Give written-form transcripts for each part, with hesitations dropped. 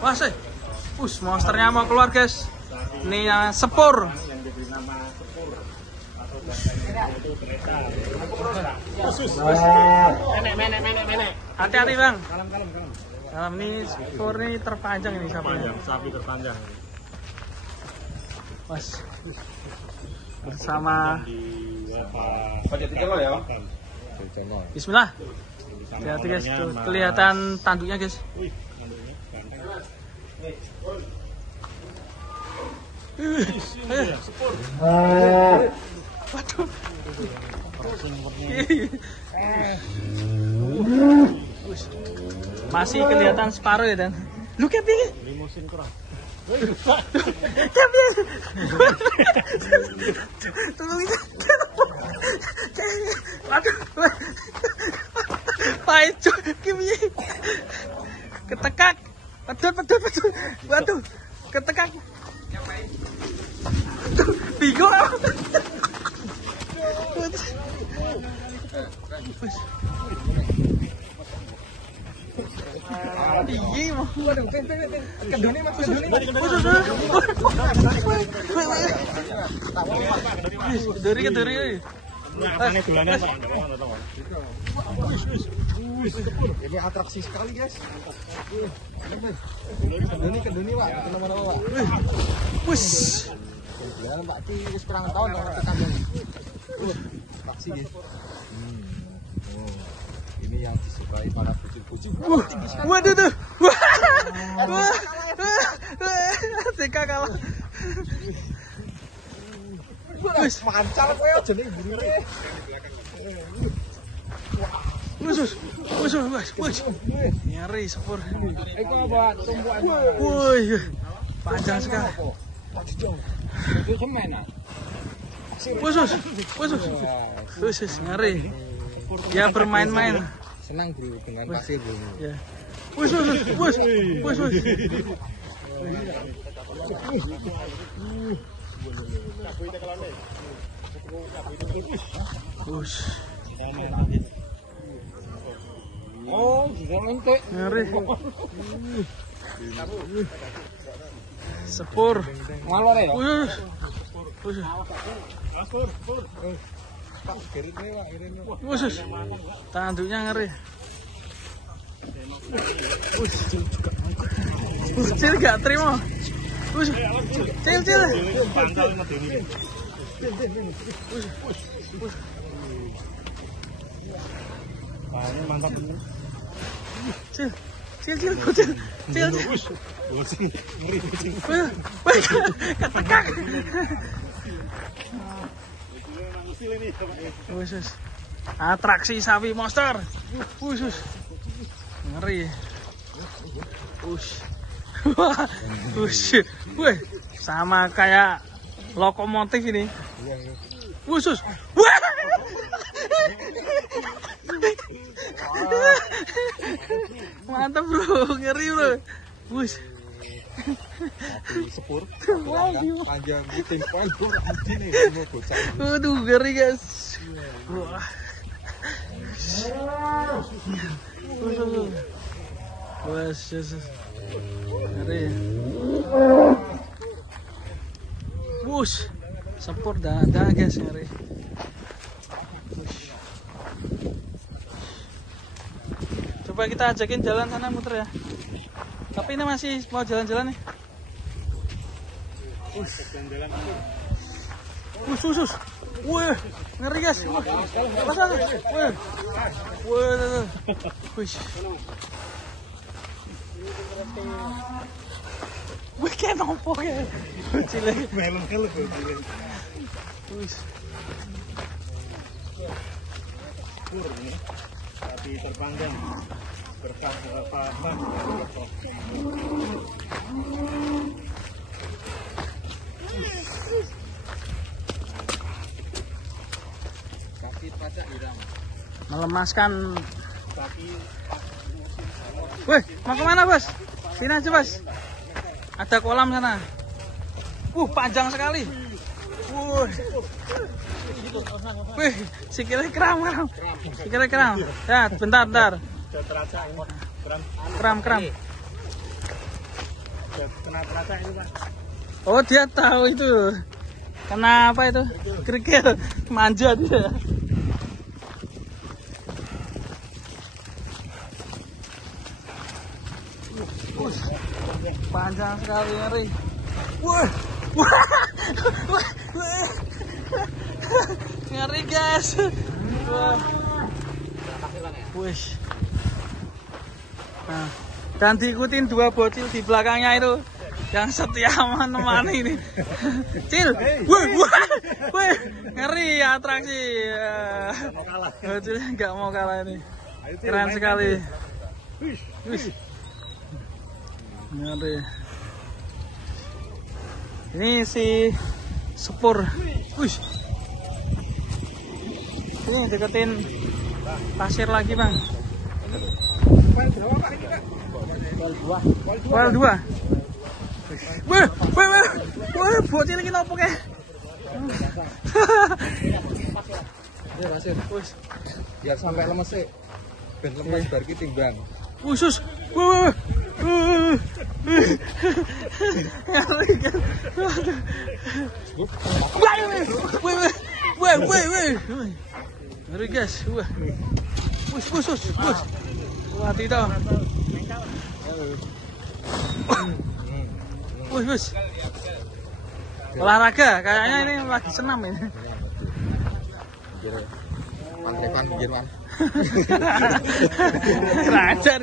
Wah, monsternya mau keluar, guys. Ini yang sepur. Yang diberi nama sepur atau itu kereta. Menek. Hati-hati, Bang. Kalem. Dalam ini sepur ini terpanjang ini sapinya. Sapi terpanjang. Mas. Bersama Bismillah. Hati-hati, guys. Tuh, kelihatan tanduknya, guys. Waduh. Masih kelihatan separuh ya, Dan. Lu kayak gini. Limusin kurang. Kayak tolong itu. Waduh. Pacu kimi. Ketekak. Pedut. Waduh. Ketekak. Bigo. Iya mau. Kendoni mas. Kendori. Ini atraksi sekali, guys. Kendoni Pak, kemana-mana Pak. Wus. Ya, Mbak Ti wis perang tahun orang tekan. Atraksi, guys. Ini yang disukai para bucin-bucin. Waduh tuh. Wah. Tika kalah. Wis mancal kowe aja ning burine. Wus. Nyari sepur. Iku apa tumpuan. Woi. Panjang sekali. Itu semen ah. Wus, ngeri. Ya bermain-main. Senang bro dengan pasir bro. Ya. Wus. Oh, sudah lentik. Ngeri. Sepur. Ngalor ya? Wus. Wus. Tanduknya ngeri. Cil gak terima. Cil. Pangkal ngedeni. Wah, ini mantap. Cil. Ketekak. Wus. Atraksi sapi monster. Wus. Ngeri. Wus. Wih, sama kayak lokomotif ini. Wus. Mantap bro, ngeri bro. Wus. Sepur. Panjang timpal bro ini mau bocah. Waduh, ngeri guys. Wah. Wes. Ngeri. Wus. Sepur dah guys, ngeri. Coba kita ajakin jalan sana muter ya. Tapi ini masih mau jalan-jalan nih. Wus. Wih, ngeri guys. Pasang. Wih. Wih, kayak nopo ya. Cile. Melon kalau cile. Wih. Ini sapi terpanjang. Berkah. Melemaskan. Wih, mau kemana bos? Sini aja bos. Ada kolam sana. Panjang sekali. Wih, sikilnya kram. Ya, bentar. Kram. Oh dia tahu itu. Kenapa itu? Kerikil manja dia. Panjang sekali ngeri. Wah, wah, ngeri guys. Wah, wish. Nah, dan diikutin 2 bocil di belakangnya itu yang setia menemani ini. Cil, wah, ngeri atraksi. Bocilnya nggak mau kalah ini. Keren sekali. Wish. Ngeri. Ini si sepur. Wih. Ini deketin pasir lagi, Bang. Kual 2. Wah, bocil ini nopo ke? Ya pasir. Biar sampai lemes sih. Ben lemes bar ki timbang. Khusus. Ngeri guys. Wah, tidak. Olahraga, kayaknya ini lagi senam ini. Pantrepan pinggir man. Rajar.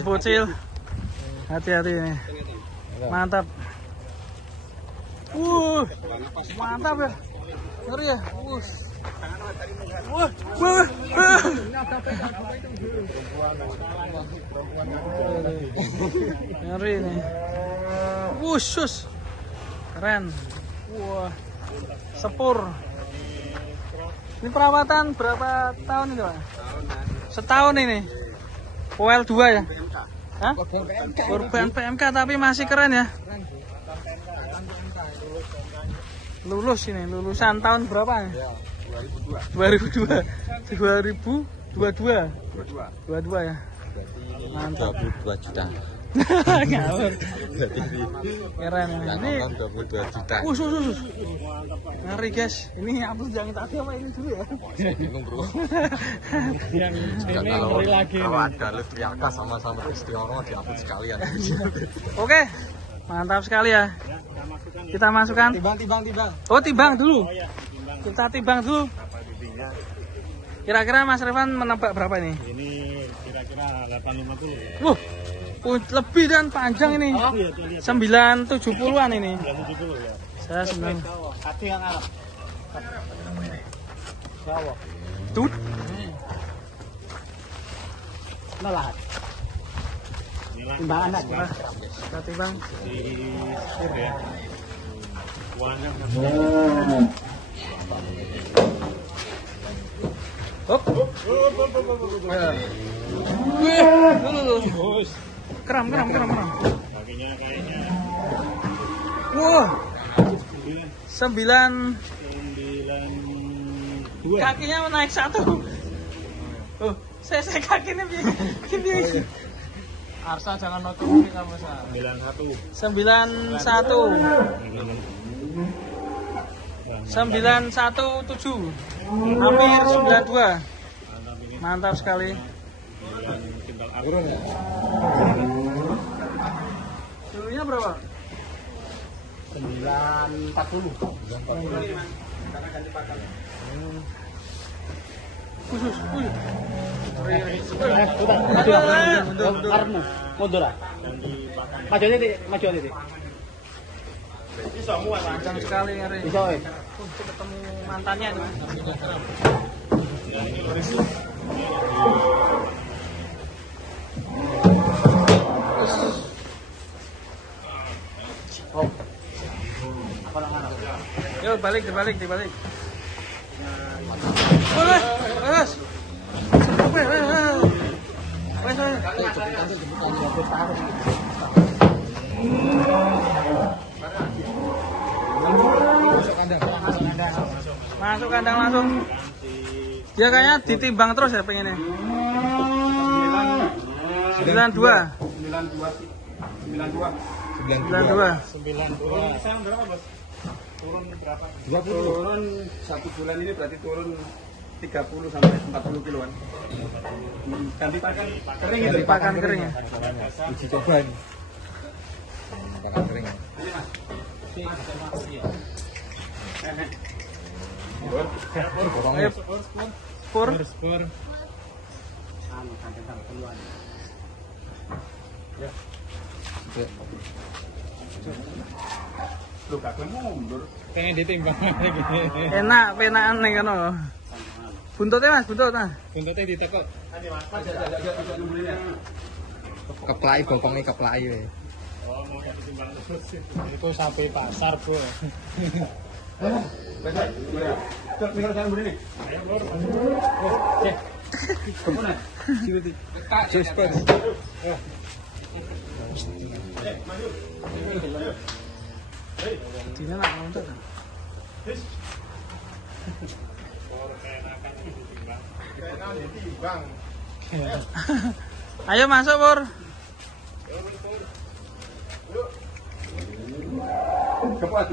Bocil. Hati-hati ini. Mantap. Mantap ya. Ngeri ya. Ngeri nih. Wusus. Keren. Wah. Sepur. Ini perawatan berapa tahun ini, Pak? Setahun ini. Poel 2 ya? Hah? Korban PMK tapi masih keren ya? Lulus ini, lulusan tahun berapa? Ya, 2002 ya? Mantap. 22 juta. Ngawur. Keren ini. 22 juta. Usus. Ngeri guys. Ini hapus yang tadi apa ini dulu ya? Bingung bro. Yang ini ngeri lagi. Kalau ada Litriaka sama Kristiono dihapus sekalian. Oke, mantap sekali ya. Kita masukkan. Timbang. Oh timbang dulu. Kita timbang dulu. Kira-kira Mas Revan menebak berapa ini? Ini kira-kira 850. Wah, lebih dan panjang ini. 970-an ini. 970 ya. Saya senang. Hati yang Arab. Jawa. Tut. Melahat. Timbang anak. Kita timbang. Sur ya. Warna. Hop. Keram. Kakinya kayaknya Wah. 9. 92. Kakinya naik 1. Oh, saya kakinya piye? Arsa jangan nonton kamu sa. 91. 917. Hampir 92. Mantap sekali. Dulunya berapa? 940. Khusus. Mundur lah. Maju titik. Panjang sekali ngeri. Bisa weh. Ketemu mantannya nih. Yo dibalik. Wes. Masuk kandang langsung. Dia kayaknya ditimbang terus ya pengennya. 92. 92. Sekarang berapa, Bos? Turun berapa? 20. Turun 1 bulan ini berarti turun 30 sampai 40 kiloan. Ganti pakan kering itu. Ganti pakan kering ya. Uji coba ini. Pakan kering. Ayo, Pur. Lu gak mundur. Pengen ditimbang lagi. Enak, penakan nih kan. Buntutnya Mas, buntut nah. Buntutnya ditekuk. Keplai bokongnya keplai we. Oh, mau ditimbang terus. Itu sampai pasar, Bro. Cok, mikir saya begini. Ayo, Bro. Kemana? Jus Bos. Dina nak nonton. Ayo masuk, Pur. Cepat.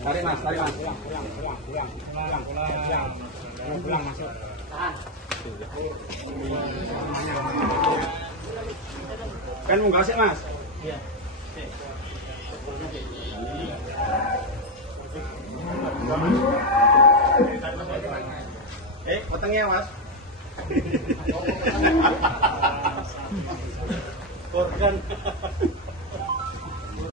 Tarik Mas. Pulang masuk. Kan mau kasih Mas? Iya. Potongnya Mas.